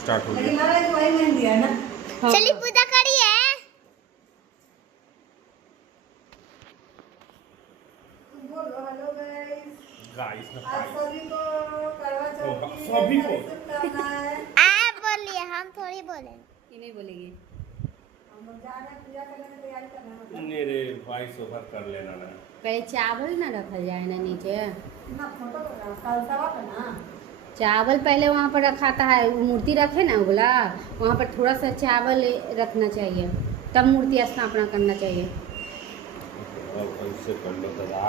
Start हो गया। चलिए पूजा करिए। गाइस सभी को आप बोलिए, हम थोड़ी बोले। नहीं बोलेगी। मेरे वॉइस ओवर कर लेना ना। पहले चावल ना रखा जाए ना नीचे, चावल पहले वहाँ पर रखा था, मूर्ति रखे ना बोला वहाँ पर थोड़ा सा चावल रखना चाहिए, तब मूर्ति स्थापना करना चाहिए। और कैसे कर लो दादा,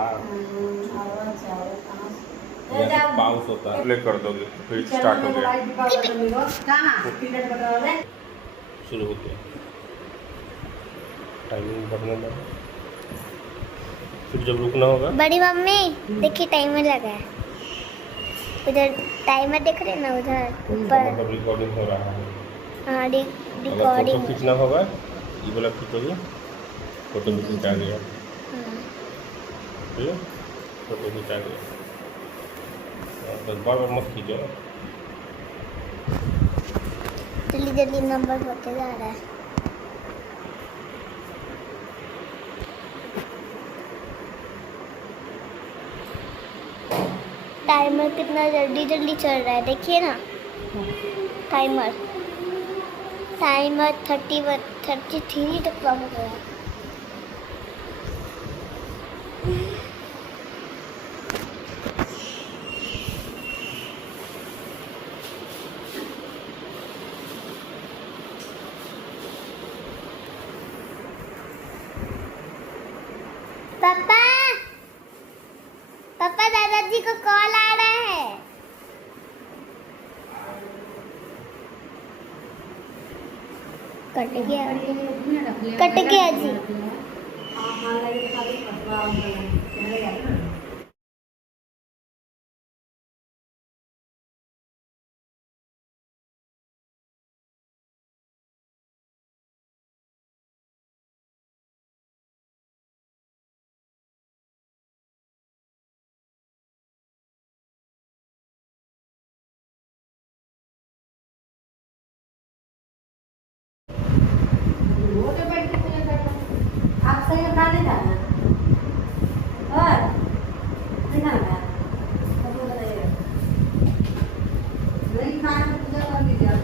पाउस होता है प्ले कर दोगे फिर स्टार्ट हो गया। कहाँ शुरू हो गया, टाइमिंग बढ़ने लगा, फिर जब रुकना होगा। बड़ी मम्मी देखिए टाइमर लगा है, उधर टाइमर देख रहे हैं ना, उधर ऊपर। मतलब रिकॉर्डिंग हो रहा है। हाँ अगर फोटो रिकॉर्डिंग। खींचना होगा ये वाला खींचोगे, फोटो भी खींचा गया, ठीक है, फोटो खींचा गया। बस बार बार मत खींचो। जल्दी जल्दी नंबर होते जा रहा है। टाइमर कितना जल्दी जल्दी चल रहा है, देखिए ना टाइमर। टाइमर 33 तक पहुंच गया। पापा पापा दादाजी को कॉल आ रहा है। कट गया जी। आप सही बता नहीं जाना और नहीं खाना तो बताइए, नहीं खाना तो पूजा कर लीजिए आप।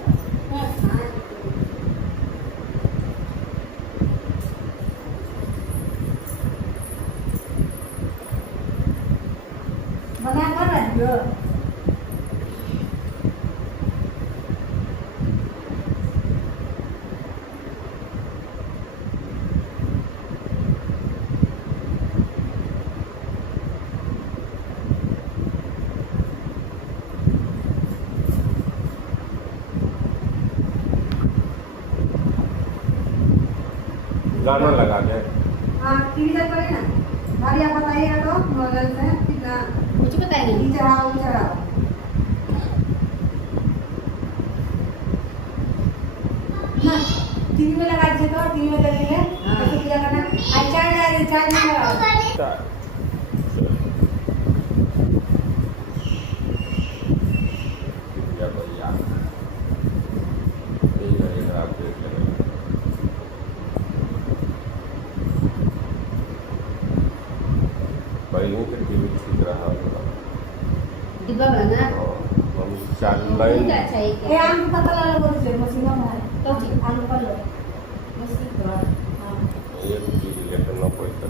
बना कर रखियो। गाना लगा दे। हाँ टीवी चल पड़े ना, भाभी आप बताइए तो मोबाइल से कितना मुझे बताइए। ये चढ़ाओ वो चढ़ाओ। ना टीवी में लगा दीजिए तो टीवी में देखेंगे कैसे पूजा करना। आज चार्ज नहीं लगाओ। या भैया यही रहेगा, आप देख लेना। पहले के टीवी ठीक रहा होगा। डिब्बा बना हम चार लाइन क्या चाहिए ए आम का पता लगा बोल दीजिए मशीन में है तो ठीक। आलू कर लो। मशीन पर हाँ ये चीज लेकर ना पैसा।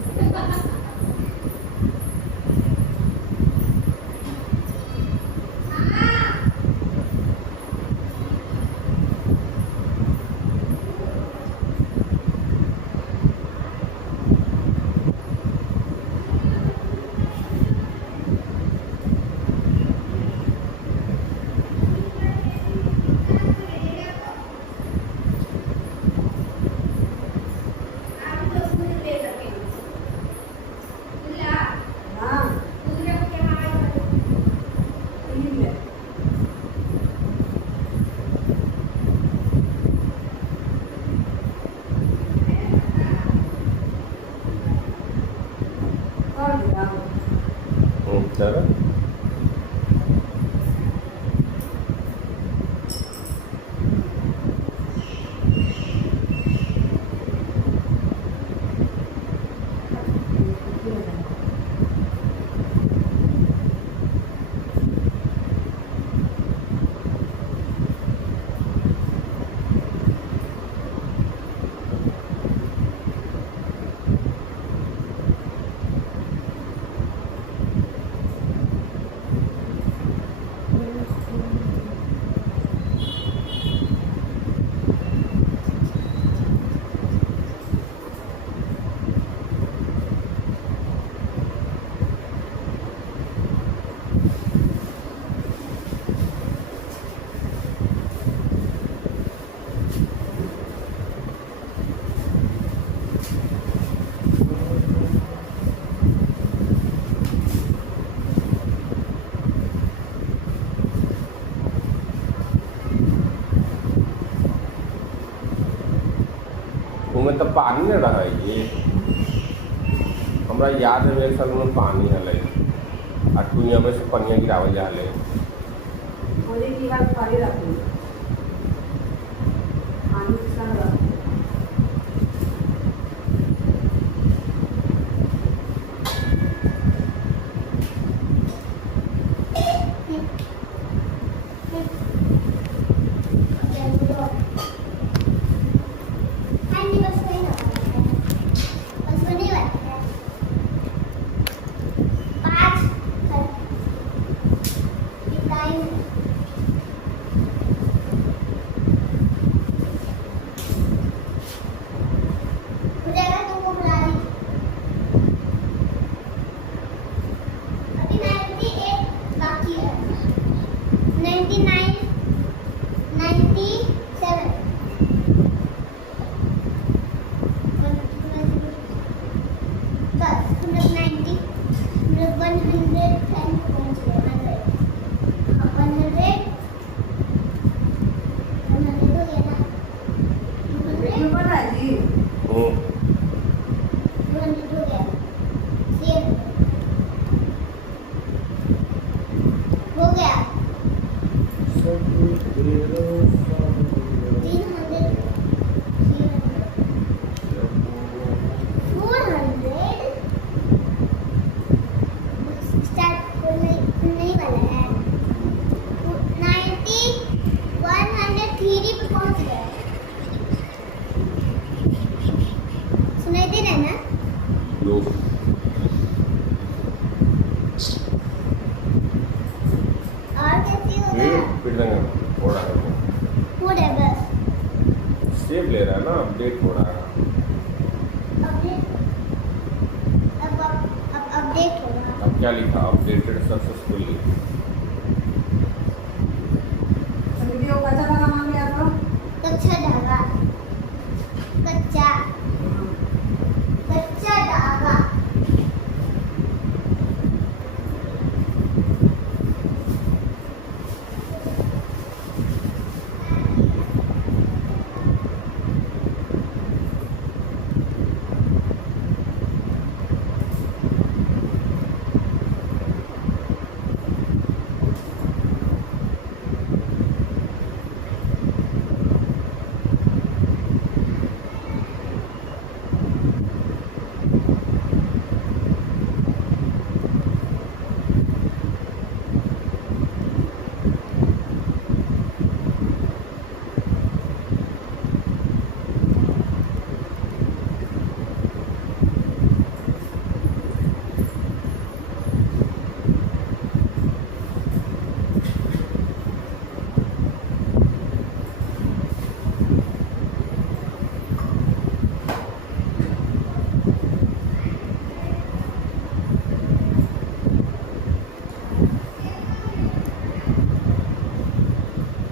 में तो पानी न रहा ये हमरा याद है एक साल में पानी हल आ कुइया में से पनिया गिरावल जाले होली की बात खाली रखी पानी के संग रख सेव ले रहा है ना अपडेट हो रहा है अपडेट हो रहा अब क्या लिखा अपडेटेड सक्सेसफुली वीडियो कच्चा धागा मांग लिया तो कच्चा धागा कच्चा कच्चा धागा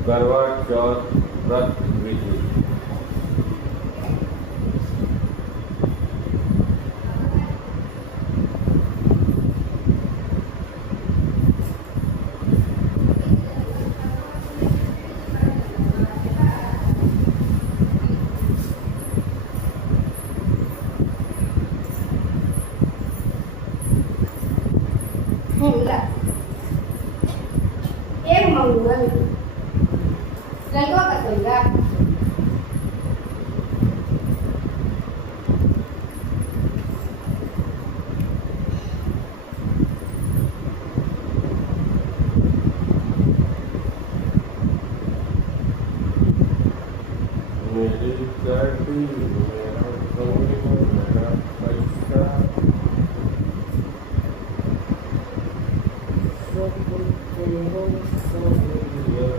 करवा चौथ व्रत विधि एक मंगल लड़का का चलेगा मेरी गाड़ी मेरा सोना मेरा पैसा सब तेरा Sonia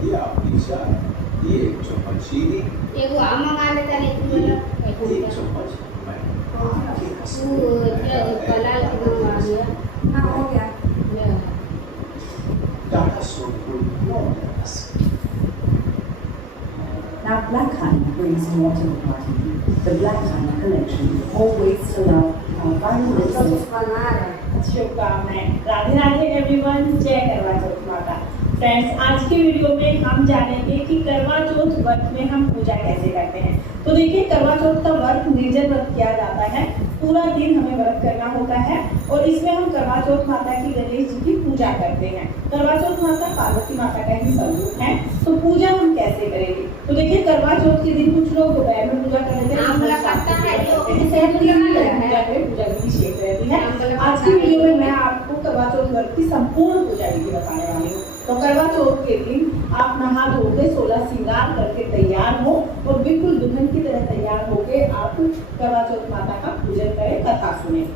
Dia bisa, dia cuma sini, एगो आम मंगा लेता नहीं dia cuma main. कलाल की मंगवा दिया हाँ हो गया Data sumber models. Now, Black Honey brings more to the party. The Black Honey collection always allow our vinyl listeners बना रहे शुभकामनाएं राधे राधे एवरीवन जय करवा चौथ माता फ्रेंड्स, आज के वीडियो में हम जानेंगे कि करवा चौथ व्रत में हम पूजा कैसे करते हैं। तो देखिए, करवा चौथ का व्रत निर्जल व्रत किया जाता है। पूरा दिन हमें व्रत करना होता है और इसमें हम करवा चौथ माता की, गणेश जी की पूजा करते हैं। करवा चौथ माता पार्वती माता का ही स्वरूप है। तो पूजा हम कैसे करेंगे? तो देखिए, करवा चौथ के दिन कुछ लोग दोपहर में पूजा कर लेते हैं, पूजा विधि शेष रहती है। आज की वीडियो में मैं आपको करवा चौथ व्रत की संपूर्ण पूजा विधि बताने वाली हूँ। तो करवा चौथ के दिन आप नहा धो के 16 श्रृंगार करके तैयार हो और बिल्कुल दुल्हन की तरह तैयार होके आप करवा चौथ माता का पूजन करें, कथा सुने।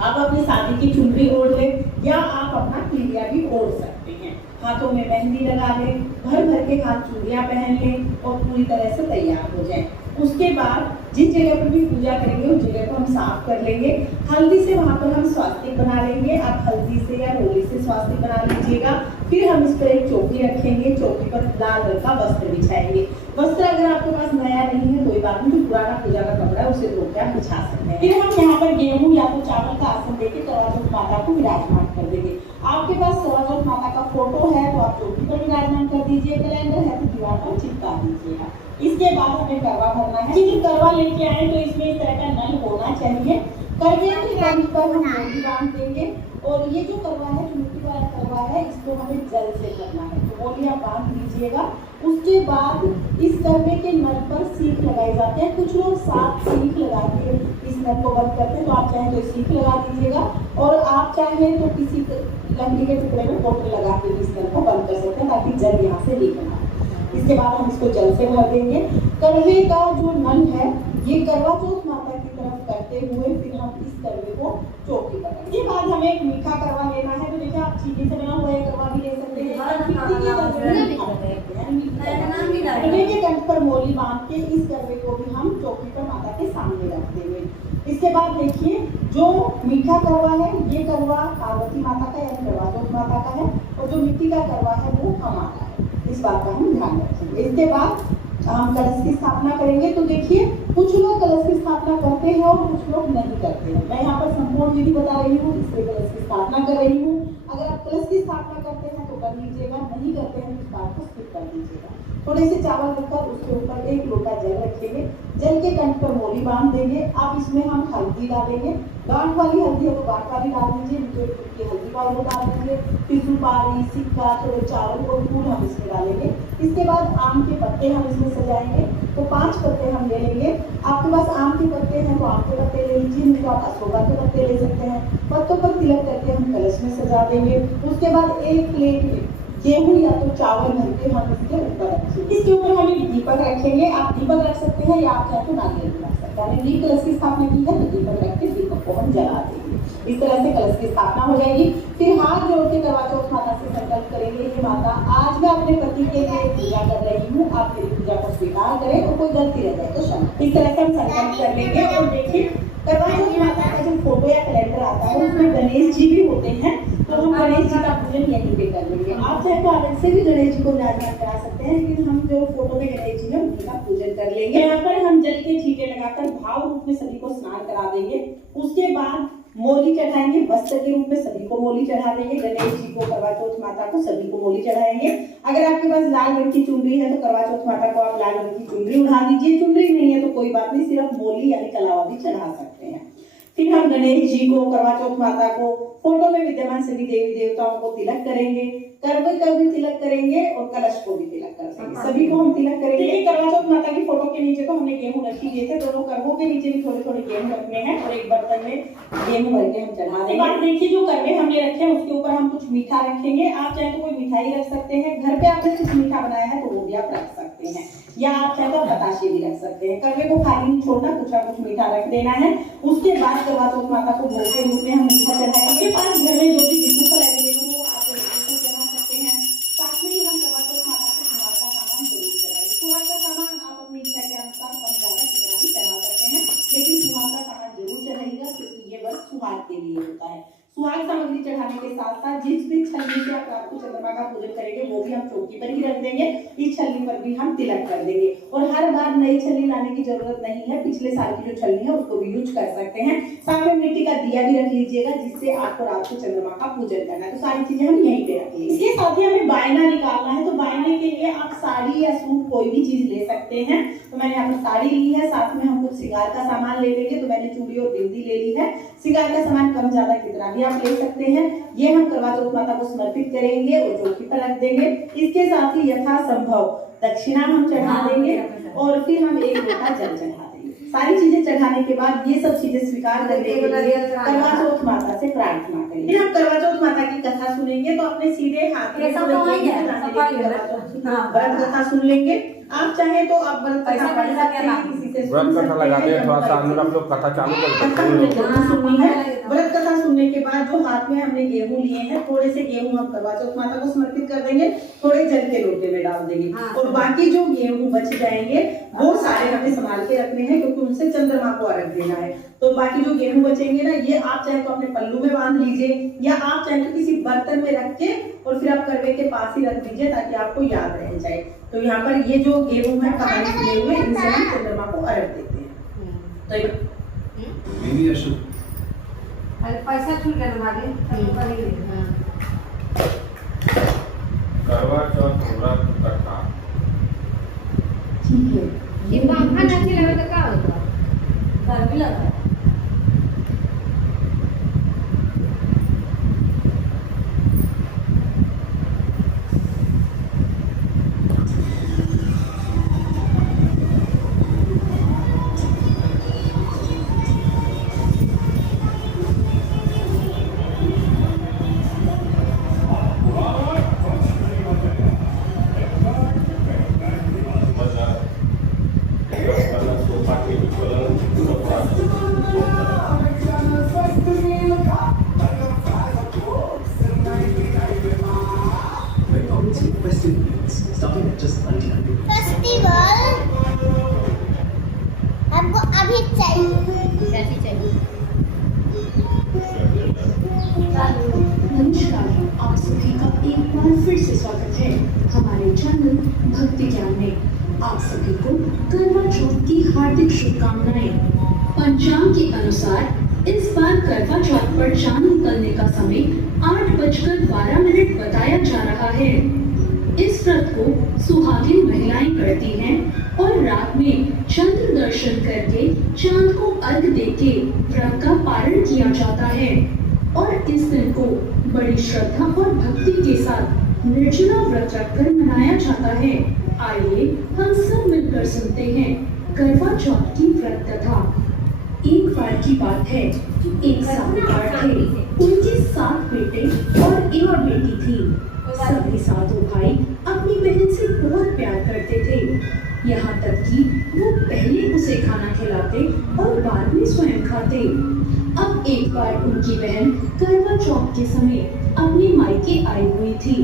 आप अपनी शादी की चुनरी ओढ़ ले या आप अपना पीलिया भी ओढ़ सकते हैं। हाथों में मेहंदी लगा ले, भर भर के हाथ चूड़ियां पहन ले और पूरी तरह से तैयार हो जाए। उसके बाद जिस जगह पर भी पूजा करेंगे उस जगह को हम साफ कर लेंगे। हल्दी से वहां पर हम स्वास्तिक बना लेंगे। आप हल्दी से या रोली से स्वास्तिक बना लीजिएगा। फिर हम इस पर एक चौकी रखेंगे, चौकी पर लाल रंग का वस्त्र बिछाएंगे। वस्त्र अगर आपके पास नया नहीं है कोई बात नहीं, जो पुराना पूजा का कपड़ा है उसे धो के आप बिछा सकते हैं। फिर हम यहाँ पर गेहूं या तो चावल का आसन देके करवा चौथ माता को विराजमान कर देंगे। आपके पास करवा चौथ माता का फोटो है तो आप चौकी पर विराजमान कर दीजिए, कैलेंडर है तो दीवार पर चिपका दीजिएगा। इसके बाद हमें करवा भरना है। जी, करवा लेके आए तो इसमें इस तरह का नल होना चाहिए। करवे की डंडी पर हम मेहंदी बांध देंगे और ये जो करवा है, जो मिट्टी वाला करवा है, इसको हमें जल से करना है। तो वो भी आप बांध लीजिएगा। उसके बाद इस करवे के नल पर सीख लगाए जाते हैं। कुछ लोग 7 सीख लगा के इस नल को बंद करते हैं, तो आप चाहें तो सीख लगा दीजिएगा और आप चाहें तो किसी लकड़ी के टुकड़े में बोतल लगा के इस नल को बंद कर सकते हैं ताकि जल यहाँ से लीक ना हो। इसके बाद हम इसको जल से भर देंगे। करवे का जो नल है ये करवा चौथ माता की तरफ करते हुए फिर हम इस करवे को चौकी पर रखेंगे। इसके बाद हमें एक मीठा करवा लेना है। तो देखिए, आप चीनी से बना हुआ एक करवा भी ले सकते हैं। देखिए, कंठ पर मोली बांध के इस करवे को भी हम चौकी पर माता के सामने रख देंगे। इसके बाद देखिए, जो मीठा करवा है ये करवा पार्वती माता का यानी करवा चौथ माता का है और जो मिट्टी का करवा है वो हमारा है। इस बात का हम ध्यान रखेंगे। इसके बाद हम कलश की स्थापना करेंगे। तो देखिए, कुछ लोग कलश की स्थापना करते हैं और कुछ लोग नहीं करते हैं। मैं यहाँ पर संपूर्ण विधि बता रही हूँ, इसलिए कलश की स्थापना कर रही हूँ। अगर आप कलश की स्थापना करते हैं तो कर लीजिएगा, नहीं करते हैं तो इस बात को स्किप कर दीजिएगा। थोड़े से चावल रखकर उसके ऊपर 1 लोटा जल रखेंगे। जल के कंठ पर मोली बांध देंगे। अब इसमें हम हल्दी डालेंगे। गांठ वाली हल्दी है तो गांठ वाली डाल दीजिए, की हल्दी पाउडर डाल दीजिए। फिर सुपारी, सिक्का, थोड़े चावल और फूल हम इसमें डालेंगे। इसके बाद आम के पत्ते हम इसमें सजाएंगे। तो 5 पत्ते हम ले लेंगे। आपके पास आम के पत्ते हैं तो आम के पत्ते ले लीजिए, नहीं तो आप अशोका के पत्ते ले सकते हैं। पत्तों पर तिलक करके हम कलश में सजा देंगे। उसके बाद 1 प्लेट में गेहूं या तो चावल भर के हम इसके ऊपर रखेंगे। इसके ऊपर हम एक दीपक रखेंगे। आप दीपक रख सकते हैं या आप चाहे तो नारियल भी रख सकते हैं। हमने कलश की स्थापना की है तो दीपक रख के दीपक को हम जला देंगे। इस तरह से कलश की स्थापना हो जाएगी। फिर हाथ जोड़ के करवा चौथ माता से संकल्प करेंगे, हे माता, आज मैं अपने पति के लिए पूजा कर रही हूँ, आप मेरी पूजा को स्वीकार करें और कोई गलती रह जाए तो क्षमा। इस तरह से हम संकल्प कर लेंगे। और देखिए, करवा चौथ माता का जो फोटो या कैलेंडर आता है उसमें गणेश जी भी होते हैं, तो हम गणेश जी का पूजन यहीं पे कर लेंगे। आप चाहे तो अलग से भी गणेश जी को विराजमान करा सकते हैं, लेकिन हम जो फोटो में गणेश जी है उनका पूजन कर लेंगे। यहाँ पर हम जल के छींटे लगाकर भाव रूप में सभी को स्नान करा देंगे। उसके बाद मोली चढ़ाएंगे, वस्त्र के रूप में सभी को मोली चढ़ा देंगे। गणेश जी को, करवा चौथ माता को सभी को मोली चढ़ाएंगे। अगर आपके पास लाल रंग की चुनरी है तो करवा चौथ माता को आप लाल रंग की चुनरी उड़ा दीजिए। चुनरी नहीं है तो कोई बात नहीं, सिर्फ मोली यानी कलावा भी चढ़ा सकते हैं। फिर हम गणेश जी को, करवा चौथ माता को, फोटो में विद्यमान सभी देवी देवताओं को तिलक करेंगे। करवे का भी तिलक करेंगे और कलश को भी तिलक करेंगे। सभी को हम तिलक करेंगे। करवा चौथ माता की फोटो के नीचे तो हमने गेहूं रखी दिए थे, दोनों करवों के नीचे भी थोड़े थोड़े गेहूं रखने हैं और एक बर्तन में गेहूं भर के हम चढ़ा देंगे। देखिए, जो करवे हमने रखे हैं उसके ऊपर हम कुछ मीठा रखेंगे। आप चाहे तो कोई मिठाई रख सकते हैं। घर पे आपने कुछ मीठा बनाया है तो वो भी आप रख सकते हैं, या आप चाहे तो बताशे भी रख सकते हैं। करवे को खाली नहीं छोड़ना, कुछ ना कुछ मीठा रख देना है। उसके बाद करवा चौथ माता को भोग के रूप में हम मीठा चढ़ाएंगे। आपके पास घर में जो भी विद्युत पर अवेलेबल हो आप उसको चढ़ा सकते हैं। साथ में ही हम करवा चौथ माता को सुहाग का सामान जरूर चढ़ाएंगे। सुहाग का सामान आप अपनी इच्छा के अनुसार कम ज्यादा कितना भी चढ़ा सकते हैं, लेकिन सुहाग का सामान जरूर चढ़ाइएगा क्योंकि ये बस सुहाग के लिए होता है। सुहाग सामग्री चढ़ाने के साथ साथ जिस भी छलनी से आप रात को चंद्रमा का पूजन करेंगे वो भी हम चौकी पर ही रख देंगे। इस छलनी पर भी हम तिलक कर देंगे और हर बार नई छलनी लाने की जरूरत नहीं है, पिछले साल की जो छलनी है उसको भी यूज कर सकते हैं। साथ में मिट्टी का दिया भी रख लीजिएगा जिससे आपको रात को चंद्रमा का पूजन करना है। तो सारी चीजें हम यहीं पे रख लेंगे। इसके साथ ही हमें बायना निकालना है, तो बायने के लिए आप साड़ी या सूट कोई भी चीज ले सकते हैं। तो मैंने यहाँ पर साड़ी ली है, साथ में हम कुछ श्रृंगार का सामान ले लेंगे। तो मैंने चूड़ी और बिंदी ले ली है। श्रृंगार का सामान कम ज्यादा कितना भी आप ले सकते हैं। ये हम करवा चौथ माता को समर्पित करेंगे और चौकी पर रख देंगे। इसके साथ ही यथासंभव दक्षिणा हम चढ़ा देंगे और फिर हम 1 लोटा जल चढ़ा देंगे। सारी चीजें चढ़ाने के बाद ये सब चीजें स्वीकार करने के लिए करवा चौथ माता से प्रार्थना करेंगे। फिर हम करवा चौथ माता की कथा सुनेंगे। तो अपने सीधे हाथ में व्रत कथा सुन लेंगे। आप चाहे तो आप व्रत कथा पढ़ सकते हैं, किसी से व्रत कथा लगा दे, थोड़ा सा अंदर आप लोग कथा चालू कर सकते हैं। व्रत कथा सुनने के बाद जो हाथ में हमने गेहूं लिए हैं, थोड़े से गेहूं हम करवा चौथ माता को समर्पित कर देंगे, थोड़े जल के लोटे में डाल देंगे और बाकी जो गेहूं बच जाएंगे वो सारे हमें संभाल के रखने हैं क्योंकि उनसे चंद्रमा को अर्घ देना है। तो बाकी जो गेहूं बचेंगे ना, ये आप चाहे तो अपने पल्लू में बांध लीजिए या आप चाहे तो किसी बर्तन में रख के और फिर आप करवे के पास ही रख दीजिए ताकि आपको याद रह जाए। तो यहाँ पर ये जो गेहूं है कहानी सुने हुए, इनसे हम चंद्रमा को अर्घ देते हैं। तो पैसा छूट गया हमारे करवा चौथ व्रत कथा। ठीक है, ये पंखा नहीं लगा तो क्या होगा? गर्मी लगा है। Starting at just 1900. फेस्टिवल हमको अभी चाहिए। कैसी चाहिए? नमस्कार, आप सभी का एक बार फिर से स्वागत है हमारे चैनल भक्ति ज्ञान में। आप सभी को करवा चौथ की हार्दिक शुभकामनाएं। पंचांग के अनुसार इस बार करवा चौथ पर चांद निकलने का समय 8:12 बताया जा रहा है। इस व्रत को सुहागिन महिलाएं करती हैं और रात में चंद्र दर्शन करके चांद को अर्घ देके व्रत का पारण किया जाता है और इस दिन को बड़ी श्रद्धा और भक्ति के साथ निर्जला व्रत रखकर मनाया जाता है। आइए हम सब मिलकर सुनते हैं करवा चौथ की व्रत कथा। एक बार की बात है, एक साहूकार थे, उनके 7 बेटे और एक बेटी थी। सभी 7 भाई अपनी बहन से बहुत प्यार करते थे, यहाँ तक कि वो पहले उसे खाना खिलाते और बाद में स्वयं खाते। अब एक बार उनकी बहन करवा चौथ के समय अपने मायके आई हुई थी।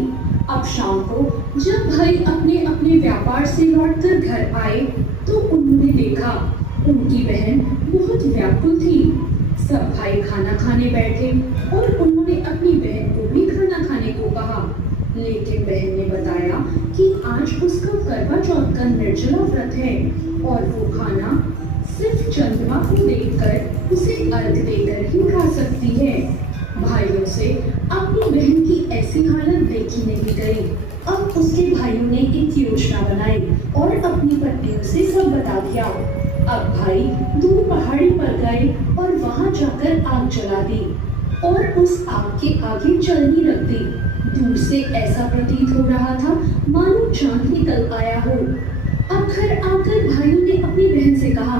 अब शाम को जब भाई अपने अपने व्यापार से लौटकर घर आए तो उन्होंने देखा उनकी बहन बहुत व्याकुल थी। सब भाई खाना खाने बैठे और उन्होंने अपनी बहन को भी खाना खाने को कहा, लेकिन बहन ने बताया कि आज उसका करवा चौथ का निर्जला व्रत है और वो खाना सिर्फ चंद्रमा को देखकर उसे अर्घ देकर ही खा सकती है। भाइयों से अपनी बहन की ऐसी हालत देखी नहीं गई। अब उसके भाइयों ने एक योजना बनाई और अपनी पत्नियों से सब बता दिया। अब भाई दूर पहाड़ी पर गए और वहां जाकर आग जला दी और उस आग के आगे चलनी रख दी। दूर से ऐसा प्रतीत हो रहा था मानो चांद निकल आया हो। अब घर आकर भाइयों ने अपनी बहन से कहा,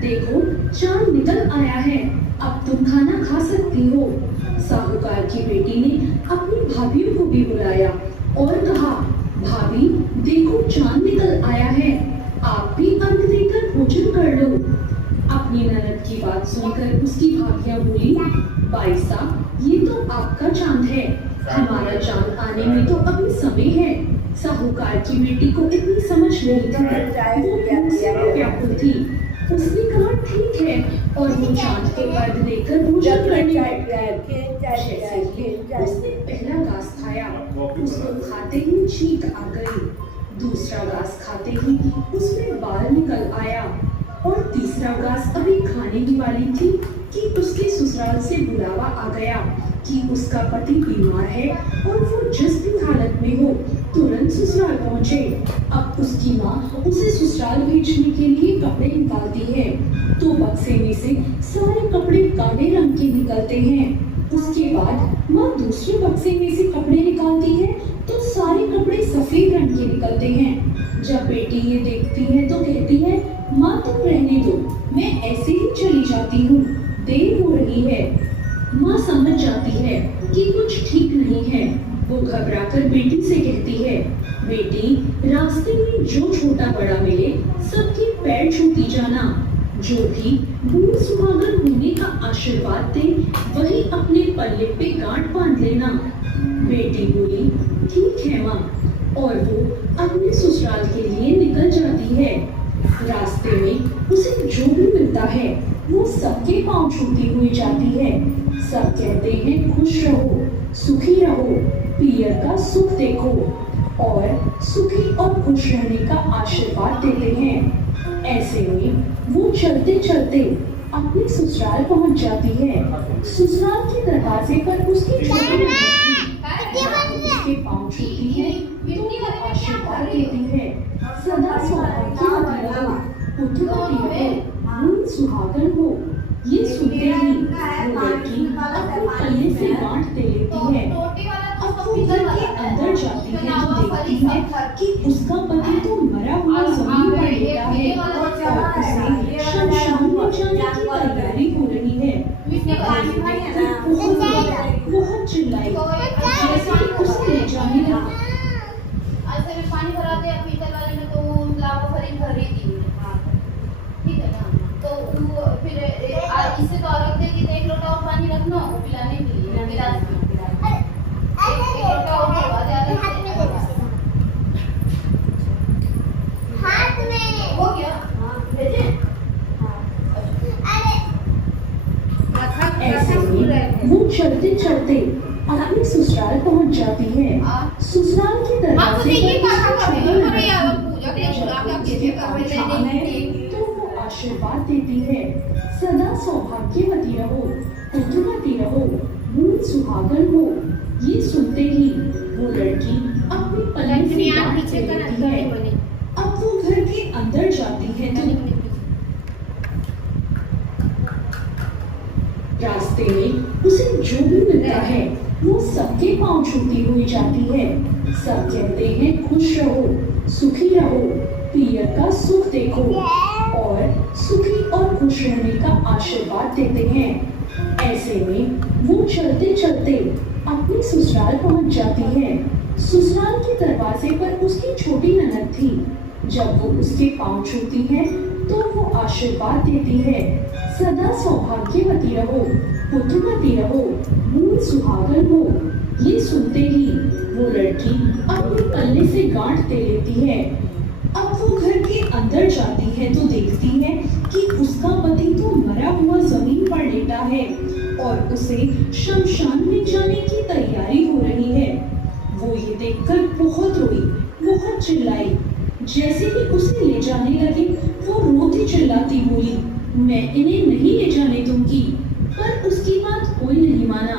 देखो चांद निकल आया है, अब तुम खाना खा सकती हो। साहूकार की बेटी ने अपनी भाभियों को भी बुलाया और कहा, भाभी देखो चांद निकल आया है, आप भी अर्घ देकर भोजन कर लो। अपनी ननद की बात सुनकर उसकी भाभियां बोली, भाई साहब ये तो आपका चांद है, हमारा चांद आने में तो अभी समय है। साहूकार की बेटी को इतनी समझ नहीं थी, वो व्याकुल थी। उसने कहा ठीक है और वो चांद को पर्द देकर भोजन करने बैठ गया। जैसे ही उसने पहला घास खाया उसको खाते ही छींक आ गई, दूसरा घास खाते ही उसमें बाल निकल आया और तीसरा घास अभी खाने ही वाली थी कि उसके ससुराल से बुलावा आ गया कि उसका पति बीमार है और वो जिस भी हालत में हो तुरंत ससुराल पहुंचे। अब उसकी माँ उसे ससुराल भेजने के लिए कपड़े निकालती है तो बक्से में से सारे कपड़े काले रंग के निकलते हैं। उसके बाद माँ दूसरे बक्से में से कपड़े निकालती है तो सारे कपड़े सफेद रंग के निकलते हैं। जब बेटी ये देखती है तो कहती है, माँ तुम रहने दो, मैं ऐसे ही चली जाती हूँ, देर हो रही है। माँ समझ जाती है कि कुछ ठीक नहीं है। वो घबराकर बेटी से कहती है, बेटी रास्ते में जो छोटा बड़ा मिले सबके पैर छूती जाना, जो भी बूढ़ सुहागन होने का आशीर्वाद दे वही अपने पल्ले पे गांठ बांध लेना। बेटी बोली, ठीक है माँ, और वो अपने ससुराल के लिए निकल जाती है। रास्ते में उसे जो भी मिलता है वो सबके पांव छूती हुई जाती है। सब कहते हैं खुश रहो, सुखी रहो, पियर का सुख देखो और सुखी और खुश रहने का आशीर्वाद देते हैं। ऐसे में वो चलते चलते अपने ससुराल पहुंच जाती है। ससुराल के दरवाजे पर उसकी छोटी उसके पांव छूती है तो वो आशीर्वाद देती है, सदा सौभाग्यवती रहो, पुत्रवती रहो, मूल सुहागन हो। ये सुनते ही वो लड़की अपने पल्ले से गांठ दे लेती है। अब वो घर के अंदर जाती है तो देखती है कि उसका पति तो मरा हुआ जमीन पर लेटा है और उसे शमशान में जाने की तैयारी हो रही है। बहुत चिल्लाई, जैसे कि उसे ले जाने लगी। ऐसे में पानी भरा दे पीतल वाले में तो लावा भर रही थी। ठीक है ना, तो वो फिर इससे तो औरत दे कि 1 लोटा और पानी रखना वो पिलाने के लिए गिलास में एक लोटा और भरवा दे हाथ में हो गया। भेजे ऐसे में वो चलते चलते अपने ससुराल पहुंच जाती है। ससुराल के दरवाजे तो वो आशीर्वाद देती है, सदा सौभाग्यवती रहो, पुत्रवती रहो, मूल सुहागन हो। ये सुनते ही वो लड़की अपनी पलंग से गांठ दे लेती है। अब वो घर के अंदर जाती है तो रास्ते में उसे जो भी मिलता है वो सबके पांव छूती हुई जाती है। सब कहते हैं खुश रहो, सुखी रहो, पियर का सुख देखो और सुखी और खुश रहने का आशीर्वाद देते हैं। ऐसे में वो चलते चलते अपने ससुराल पहुंच जाती है। ससुराल के दरवाजे पर उसकी छोटी ननद थी। जब वो उसके पांव छूती है तो वो आशीर्वाद देती है, सदा सौभाग्यवती रहो, पुत्रवती रहो, मूल सुहागन हो। ये सुनते ही वो लड़की अपने पल्ले से गांठ दे लेती है। अब वो घर के अंदर जाती है तो देखती है कि उसका पति तो मरा हुआ जमीन पर लेटा है और उसे शमशान में जाने की तैयारी हो रही है। वो ये देखकर बहुत रोई, बहुत चिल्लाई। जैसे ही उसे ले जाने लगे वो रोती चिल्लाती बोली, मैं इन्हें नहीं ले जाने दूंगी। पर उसकी बात कोई नहीं माना।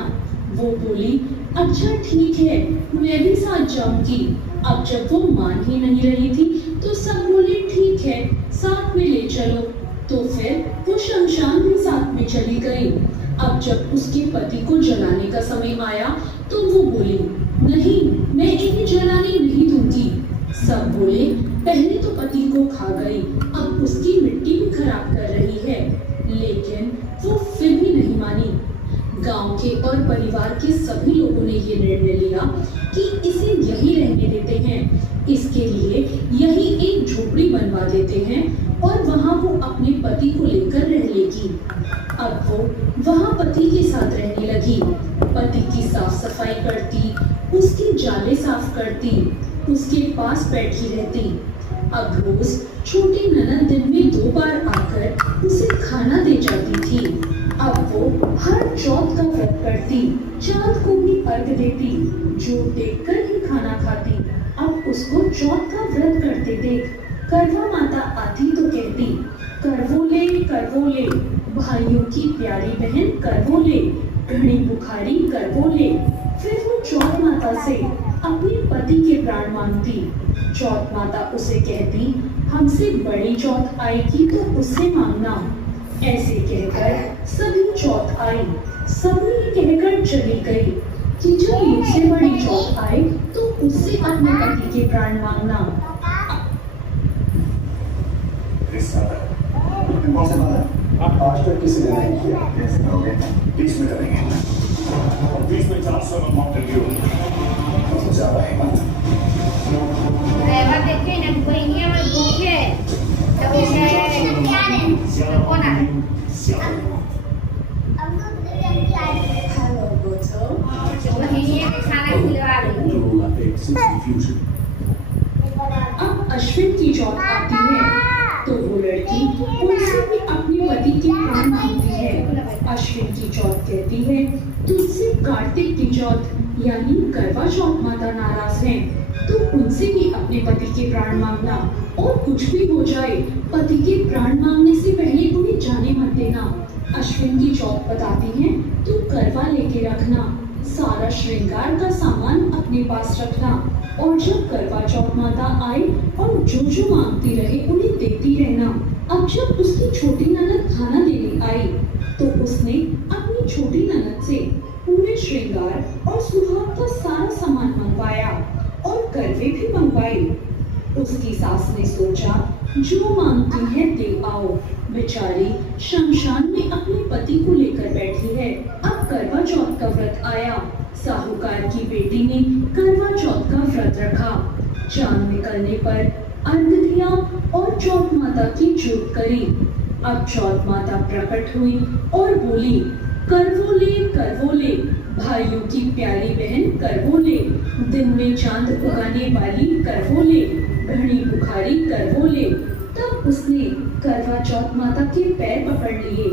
वो बोली, अच्छा ठीक है, मैं भी साथ जाऊंगी। अब जब वो मान ही नहीं रही थी तो सब बोले ठीक है, साथ में ले चलो। तो फिर वो शमशान में साथ में चली गई। अब जब उसके पति को जलाने का समय आया तो वो बोली, नहीं, मैं इन्हें जलाने नहीं दूंगी। सब बोले, पहले तो पति को खा गई, अब उसकी मिट्टी भी खराब कर रही है। लेकिन वो फिर भी नहीं मानी। गांव के और परिवार के सभी लोगों ने ये निर्णय लिया कि इसे यही रहने देते हैं। इसके लिए यही एक झोपड़ी बनवा देते हैं और वहाँ वो अपने पति को लेकर रह लेगी। अब वो वहाँ पति के साथ रहने लगी। पति की साफ सफाई करती, उसके जाले साफ करती, उसके पास बैठी रहती। अब रोज छोटी ननद दिन में 2 बार आकर उसे खाना दे जाती थी। अब वो हर चौथ का व्रत करती, चांद को भी अर्घ देती, जो देखकर ही खाना खाती। अब उसको चौथ का व्रत करते देख करवा माता आती तो कहती, करवोले भाइयों की प्यारी बहन करवोले, घड़ी बुखारी करवोले। फिर वो चौथ माता से अपने पति के प्राण मांगती। चौथ माता उसे कहती, हमसे बड़ी चौथ आएगी तो उससे मांगना। ऐसे कहकर सभी चौथ आई, सबने ये कहकर चली गई कि जब मुझसे बड़ी चौथ आए तो उससे अपने पति के प्राण मांगना। कौन सा बात आज तक किसी ने नहीं किया, कैसे करोगे? 20 में करेंगे और 20 में 400 में मॉक कर तो ज्यादा हिम्मत। ड्राइवर देखे ना बहनिया में भूखे तब उसे कौन आ बहनिया के खाना खिलवा रही। अब अश्विन की चौथ आती है तो वो लड़की उनसे भी अपने पति के प्राण मांगती है। अश्विन की चौथ कहती है, तुझसे कार्तिक की चौथ यानी करवा चौथ माता नाराज हैं, तो उनसे भी अपने पति के प्राण मांगना, और कुछ भी हो जाए पति के प्राण मांगने से पहले उन्हें जाने मत देना। अश्विन की चौथ बताती है, तू करवा लेके रखना, सारा श्रृंगार का सामान अपने पास रखना, और जब करवा चौथ माता आए और जो मांगती रहे उन्हें देती रहना। अब जब उसकी छोटी ननद खाना देने आई तो उसने अपनी छोटी ननद से पूरे श्रृंगार और सुहाग का सारा सामान मंगवाया और करवे भी मंगवाए। उसकी सास ने सोचा, जो मांगती है दे आओ, बेचारी शमशान में अपने पति को लेकर बैठी है। अब करवा चौथ का व्रत आया। साहूकार की बेटी ने करवा चौथ का व्रत रखा। चांद निकलने पर अर्घ दिया और चौथ माता की जोत करी। अब चौथ माता प्रकट हुई और बोली, करवोले भाइयों की प्यारी बहन करवोले, दिन में चांद उगाने वाली करवोले, घड़ी बुखारी करवोले। तब उसने करवा चौथ माता के पैर पकड़ लिए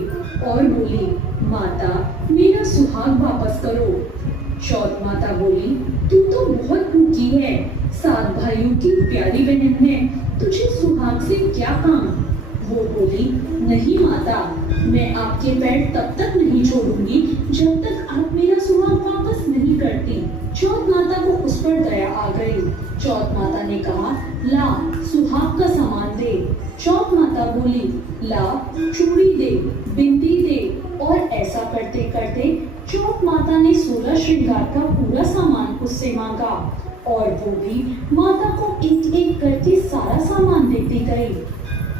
और बोली, माता मेरा सुहाग वापस करो। चौथ माता बोली, तू तो बहुत भूखी है, 7 भाइयों की प्यारी बहन है, तुझे सुहाग से क्या काम? वो बोली, नहीं माता, मैं आपके पैर तब तक नहीं छोड़ूंगी जब तक आप मेरा सुहाग वापस नहीं करती। चौथ माता को उस पर दया आ गई। चौथ माता ने कहा, ला सुहाग का सामान दे। चौथ माता बोली, ला चूड़ी दे, बिंदी दे, और ऐसा करते करते चौथ माता ने 16 श्रृंगार का पूरा सामान उससे मांगा, और वो भी माता को एक एक करके सारा सामान देती गई।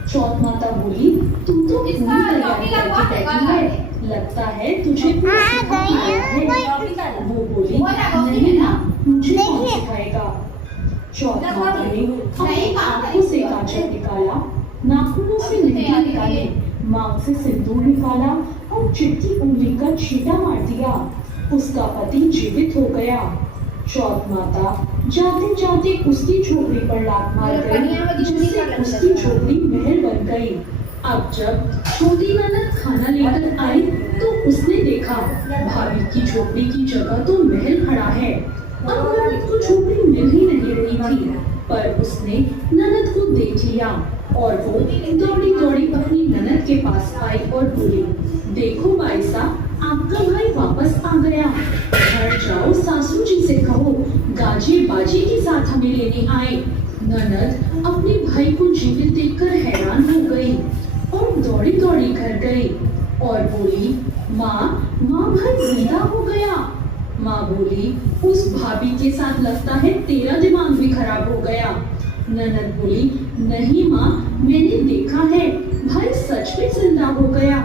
चौथ माता बोली, तू तो पूरी तैयारी करके बैठी है, लगता है तुझे कुछ सिखाया है। वो बोली, नहीं ना, मुझे कौन सिखाएगा। चौथ माता ने अपनी आंखों से काजल निकाला, नाखूनों से मेहंदी निकाली, मांग से सिंदूर निकाला और चिट्ठी उंगली का छींटा मार दिया। उसका पति जीवित हो गया। चौथ माता जाते जाते उसकी झोपड़ी पर लात मार गई, जिससे उसकी झोपड़ी महल बन गई। अब जब छोटी ननद खाना लेकर आई तो उसने देखा भाभी की झोपड़ी की जगह तो महल खड़ा है। अब ननद को झोपड़ी मिल ही नहीं रही थी, पर उसने ननद को देख लिया और वो दौड़ी दौड़ी अपनी ननद के पास आई और बोली, देखो भाई साहब, आपका भाई वापस आ गया। घर जाओ, सासू जी से कहो गाजे बाजे के साथ हमें लेने आए। ननद अपने भाई को जीवित देखकर हैरान हो गई और दौड़ी दौड़ी घर गई और बोली, माँ भाई जिंदा हो गया। माँ बोली, उस भाभी के साथ लगता है तेरा दिमाग भी खराब हो गया। ननद बोली, नहीं माँ, मैंने देखा है भाई सच में जिंदा हो गया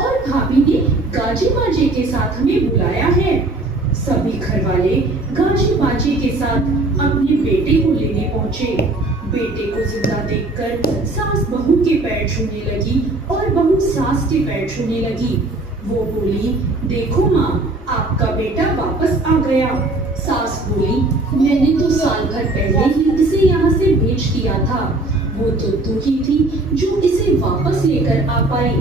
और भाभी ने गाजे बाजे के साथ हमें बुलाया है। सभी घर वाले गाजे बाजे के साथ अपने बेटे को लेने पहुँचे। बेटे को जिंदा देखकर सास बहू के पैर छूने लगी और बहू सास के पैर छूने लगी। वो बोली, देखो माँ, आपका बेटा वापस आ गया। सास बोली, मैंने तो साल भर पहले ही इसे यहाँ से बेच दिया था। वो तो दुखी थी जो इसे वापस लेकर आ पाई।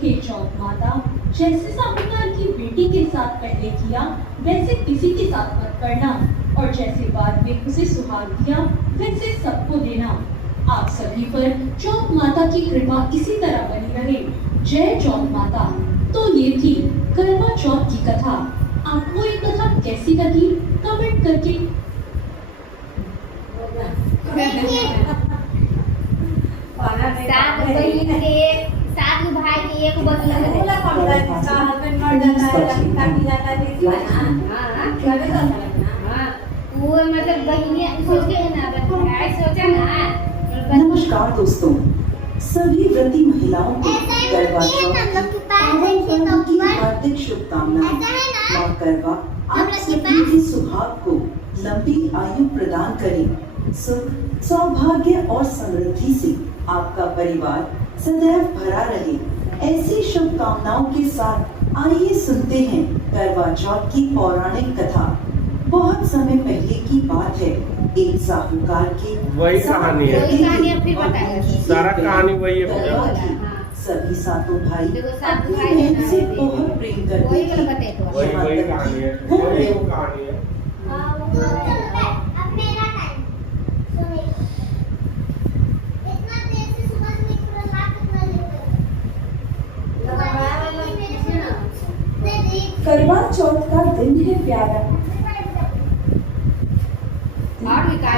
हे चौक माता, जैसे साहूकार की बेटी के साथ पहले किया वैसे किसी के साथ मत करना, और जैसे बाद में उसे सुहाग दिया वैसे सबको देना। आप सभी पर चौक माता की कृपा इसी तरह बनी रहे। जय चौक माता। तो ये थी करवा चौथ की कथा। आपको ये कथा कैसी लगी कमेंट करके सात बहन के सात भाई के एक बच्चा है। वो मतलब बहनियां सोच के है ना, सोचा ना। नमस्कार दोस्तों, सभी व्रती महिलाओं को करवा चौथ की हार्दिक शुभकामनाएं। मां करवा आप सभी के सुहाग को लंबी आयु प्रदान करें। सुख, सौभाग्य और समृद्धि से आपका परिवार सदैव भरा रहे। ऐसी शुभकामनाओं के साथ आइए सुनते हैं करवा चौथ की पौराणिक कथा। बहुत समय पहले की बात है, एक साहूकार के वही कहानी है, वही कहानी है, फिर बताइए। सारा कहानी वही है। सभी सातों भाई देखो, सात अपनी भाई बहन हैं, से हाँ, बहुत प्रेम करते वही थे। वाला बताइए तो। वही कहानी है, वही वो कहानी है। अब मेरा टाइम सुनिए। इतना देर से सुबह से पूरा रात कितना लेट करवा चौथ का दिन है प्यारा,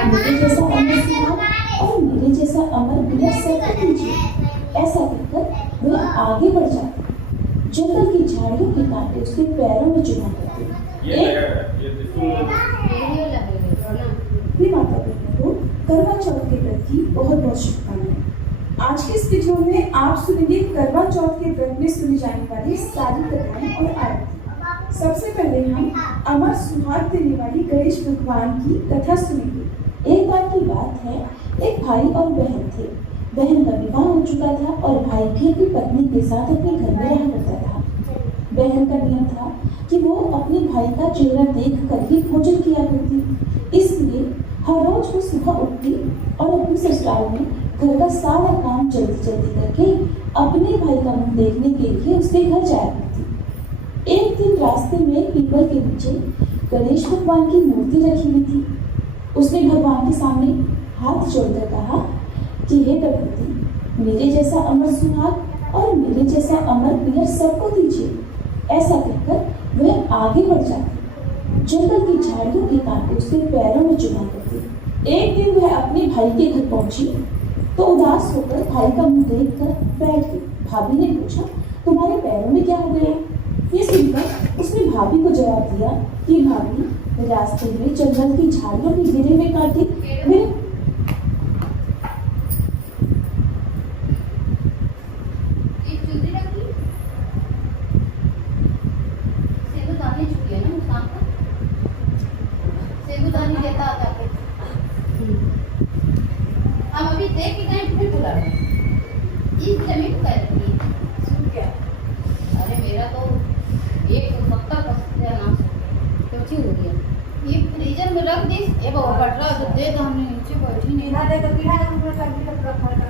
मेरे जैसा अमर सुहाग और मेरे जैसा अमर बिना सत्य कीजिए। ऐसा कहकर वह आगे बढ़ जाते। जंगल की झाड़ियों के कांटे उसके पैरों में चुभा करते। भी माता बहनों को करवा चौथ के व्रत की बहुत बहुत शुभकामनाएं। आज के इस वीडियो में आप सुनेंगे करवा चौथ के व्रत में सुनी जाने वाली सारी कथाएं और आरती। सबसे पहले हम अमर सुहाग देने वाली गणेश भगवान की कथा सुनेंगे। एक बार की बात है, एक भाई और बहन थे। बहन का विवाह हो चुका था और भाई भी अपनी पत्नी के साथ अपने घर में रहा करता था। बहन का नियम था कि वो अपने भाई का चेहरा देख कर ही भोजन किया करती। इसलिए हर रोज वो सुबह उठती और अपनी ससुराल में घर का सारा काम जल्दी जल्दी करके अपने भाई का मुंह देखने के लिए उसके घर जाया करती। एक दिन रास्ते में पीपल के नीचे गणेश भगवान की मूर्ति रखी हुई थी। उसने भगवान के सामने हाथ जोड़कर कहा कि हे प्रकृति, मेरे जैसा अमर सुहाग और मेरे जैसा अमर पियर सबको दीजिए। ऐसा कहकर वह आगे बढ़ जाती। जंगल की झाड़ियों के कांटे उसके पैरों में चुभा करती। एक दिन वह अपने भाई के घर पहुंची तो उदास होकर भाई का मुंह देखकर बैठ गई। भाभी ने पूछा, तुम्हारे पैरों में क्या हो गया? ये सुनकर उसने भाभी को जवाब दिया कि भाभी, रास्ते में जंगल की झाड़ियों के गिरे हुए कांटे मेरे हम अभी देख के गए फिर बुला रहे हैं। इस जमीन पर क्या? अरे मेरा तो 170% तो क्यों हो गया? ये फ्रीजर में रख दी। ये बाबा कट रहा तो दे दो, हमने नीचे बैठी नहीं ना दे तो बिना ऊपर कर दी तो पूरा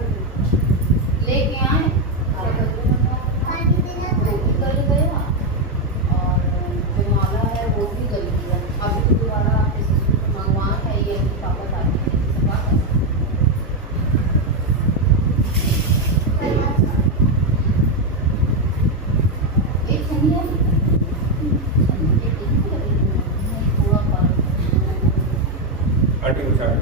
लेके आए गल गया और जो माला है वो भी गल गया। अभी तो दोबारा मंगवा है ये पापा ताकि आंटी को चाय